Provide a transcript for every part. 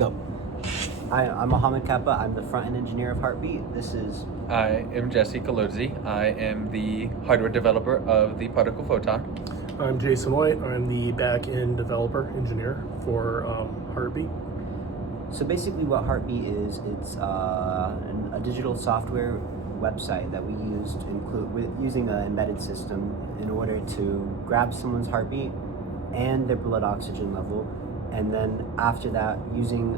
Go. Hi, I'm Mohammed Kappa. I'm the front-end engineer of HeartBeat. This is... I am Jesse Kalodzi. I am the hardware developer of the particle photon. I'm Jason White. I'm the back-end developer engineer for HeartBeat. So basically what HeartBeat is, it's a digital software website that we use to include using an embedded system in order to grab someone's heartbeat and their blood oxygen level. And then after that, using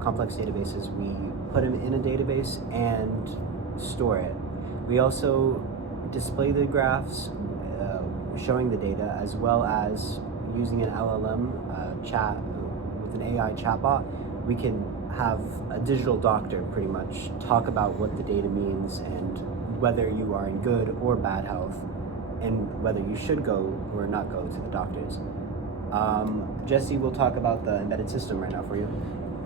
complex databases, we put them in a database and store it. We also display the graphs showing the data, as well as using an LLM chat with an AI chatbot. We can have a digital doctor pretty much talk about what the data means and whether you are in good or bad health and whether you should go or not go to the doctors. Jesse will talk about the embedded system right now for you.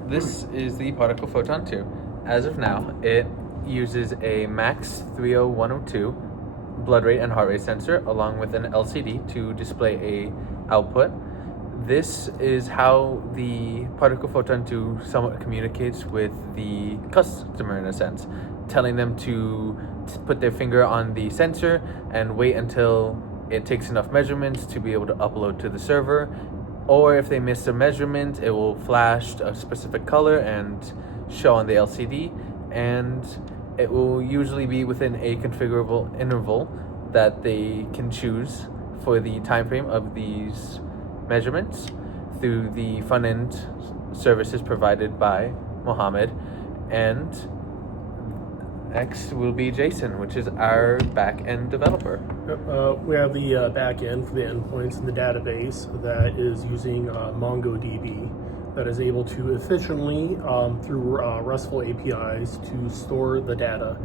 This is the particle photon 2. As of now, it uses a MAX 30102 blood rate and heart rate sensor along with an LCD to display a output. This is how the particle photon 2 somewhat communicates with the customer in a sense, telling them to put their finger on the sensor and wait until it takes enough measurements to be able to upload to the server, or if they miss a measurement, it will flash a specific color and show on the LCD, and it will usually be within a configurable interval that they can choose for the time frame of these measurements through the front-end services provided by Mohammed, and next will be Jason, which is our back-end developer. We have the back end for the endpoints in the database that is using MongoDB that is able to efficiently, through RESTful APIs, to store the data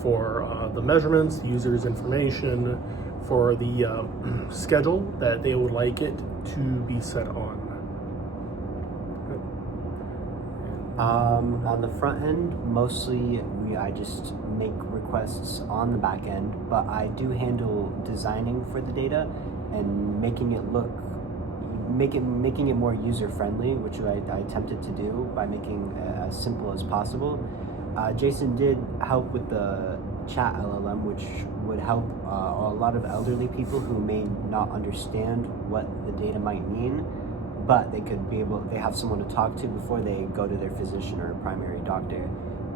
for the measurements, the user's information, for the schedule that they would like it to be set on. On the front end, mostly I just make requests on the back end, but I do handle designing for the data and making it more user friendly, which I attempted to do by making it as simple as possible. Jason did help with the chat LLM, which would help a lot of elderly people who may not understand what the data might mean, but they have someone to talk to before they go to their physician or primary doctor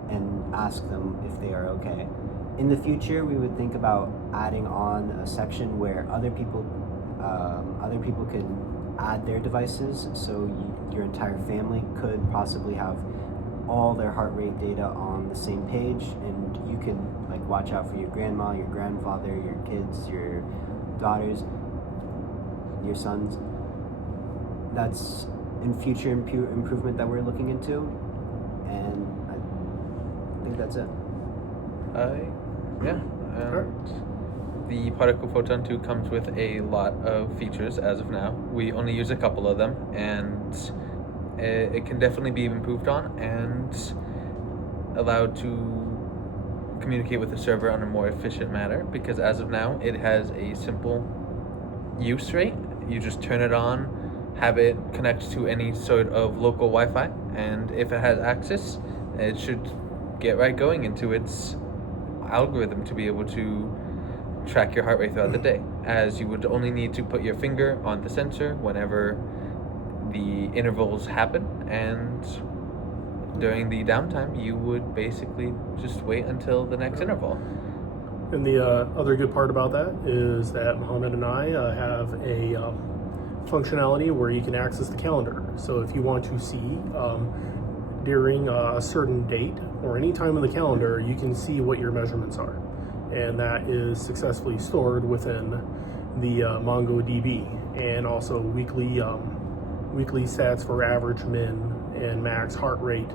and ask them if they are okay. In the future, we would think about adding on a section where other people can add their devices, so your entire family could possibly have all their heart rate data on the same page, and you can watch out for your grandma, your grandfather, your kids, your daughters, your sons. That's in future improvement that we're looking into, and I think that's it. Yeah. The particle photon 2 comes with a lot of features as of now. We only use a couple of them, and it can definitely be improved on and allowed to communicate with the server on a more efficient manner, because as of now it has a simple use rate. You just turn it on, have it connect to any sort of local Wi-Fi, and if it has access, it should get right going into its algorithm to be able to track your heart rate throughout the day, as you would only need to put your finger on the sensor whenever the intervals happen, and during the downtime you would basically just wait until the next interval. And the other good part about that is that Mohammed and I have a functionality where you can access the calendar. So if you want to see during a certain date or any time in the calendar, you can see what your measurements are. And that is successfully stored within the MongoDB, and also weekly stats for average, min, and max heart rate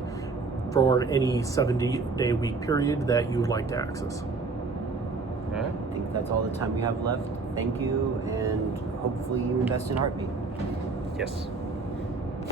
for any 70-day week period that you would like to access. All right. I think that's all the time we have left. Thank you, and hopefully you invest in HeartBeat. Yes.